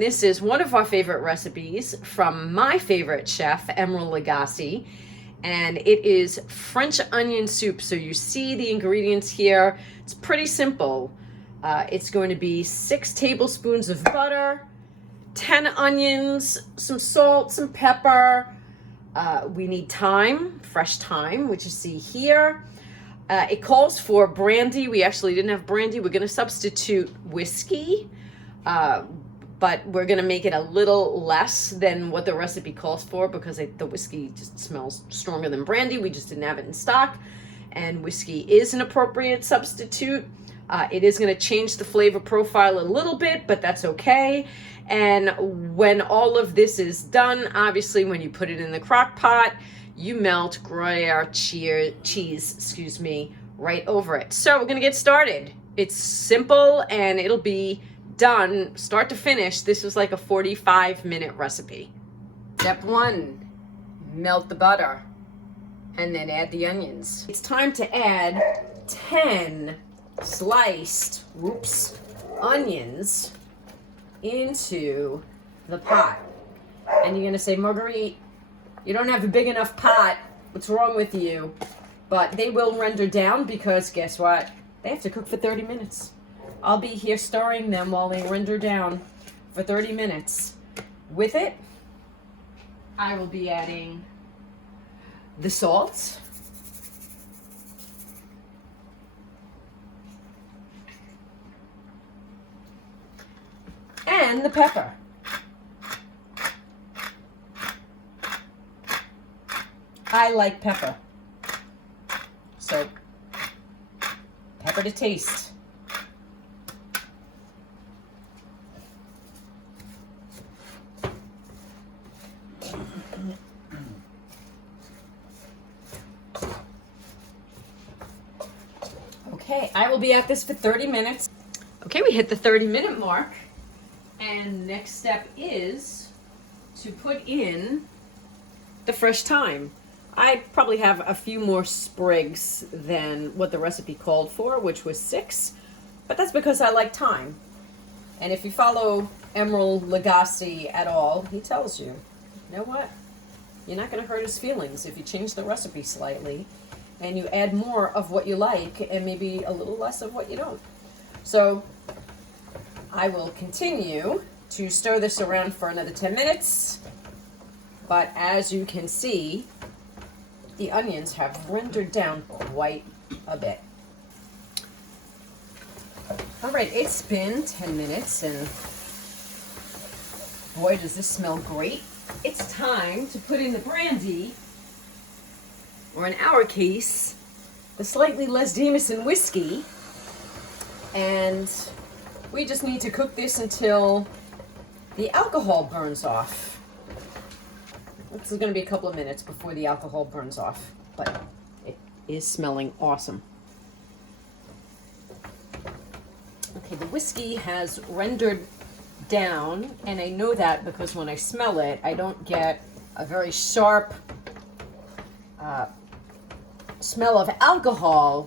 This is one of our favorite recipes from my favorite chef, Emeril Lagasse, and it is French onion soup. So you see the ingredients here. It's pretty simple. It's going to be 6 tablespoons of butter, 10 onions, some salt, some pepper. We need thyme, fresh thyme, which you see here. It calls for brandy. We actually didn't have brandy. We're going to substitute whiskey. But we're going to make it a little less than what the recipe calls for because the whiskey just smells stronger than brandy. We just didn't have it in stock. And whiskey is an appropriate substitute. It is going to change the flavor profile a little bit, but that's okay. And when all of this is done, obviously when you put it in the crock pot, you melt Gruyere cheese, right over it. So we're going to get started. It's simple and it'll be done start to finish. This is like a 45-minute recipe. Step 1, melt the butter and then add the onions. It's time to add 10 sliced onions into the pot. And you're gonna say, Marguerite, you don't have a big enough pot. What's wrong with you? But they will render down because guess what? They have to cook for 30 minutes. I'll be here stirring them while they render down for 30 minutes. With it, I will be adding the salt, and the pepper. I like pepper, so pepper to taste. Okay, I will be at this for 30 minutes. Okay, we hit the 30-minute mark. And next step is to put in the fresh thyme. I probably have a few more sprigs than what the recipe called for, which was 6. But that's because I like thyme. And if you follow Emeril Lagasse at all, he tells you, you know what? You're not going to hurt his feelings if you change the recipe slightly and you add more of what you like and maybe a little less of what you don't. So I will continue to stir this around for another 10 minutes. But as you can see, the onions have rendered down quite a bit. All right, it's been 10 minutes and boy, does this smell great. It's time to put in the brandy, or in our case, the slightly less Jameson whiskey. And we just need to cook this until the alcohol burns off. This is going to be a couple of minutes before the alcohol burns off, but it is smelling awesome. Okay, the whiskey has rendered down, and I know that because when I smell it, I don't get a very sharp smell of alcohol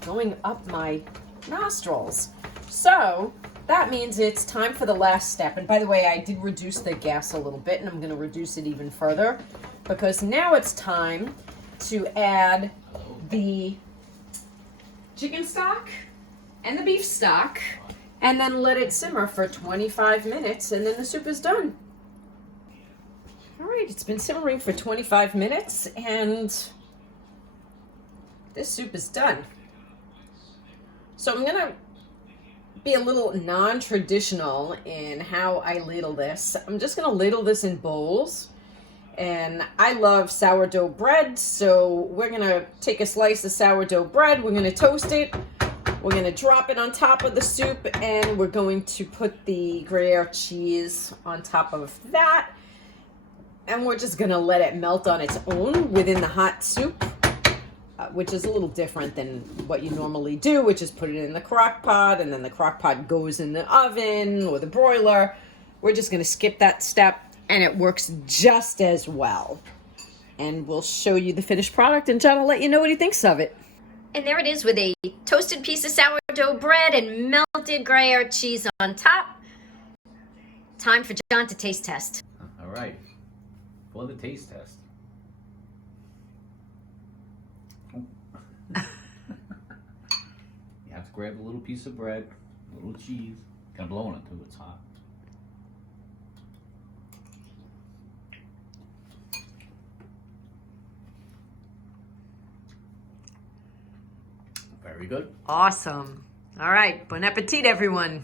going up my nostrils. So that means it's time for the last step. And by the way, I did reduce the gas a little bit, and I'm going to reduce it even further because now it's time to add the chicken stock and the beef stock and then let it simmer for 25 minutes and then the soup is done. All right, it's been simmering for 25 minutes and this soup is done. So I'm gonna be a little non-traditional in how I ladle this. I'm just gonna ladle this in bowls. And I love sourdough bread, so we're gonna take a slice of sourdough bread, we're gonna toast it, we're gonna drop it on top of the soup, and we're going to put the Gruyere cheese on top of that. And we're just gonna let it melt on its own within the hot soup. Which is a little different than what you normally do, which is put it in the crock pot and then the crock pot goes in the oven or the broiler. We're just going to skip that step and it works just as well. And we'll show you the finished product and John will let you know what he thinks of it. And there it is with a toasted piece of sourdough bread and melted Gruyere cheese on top. Time for John to taste test. All right. For the taste test. Oh. You have to grab a little piece of bread, a little cheese. Gonna blow on it too, it's hot. Very good. Awesome. All right. Bon appetit, everyone.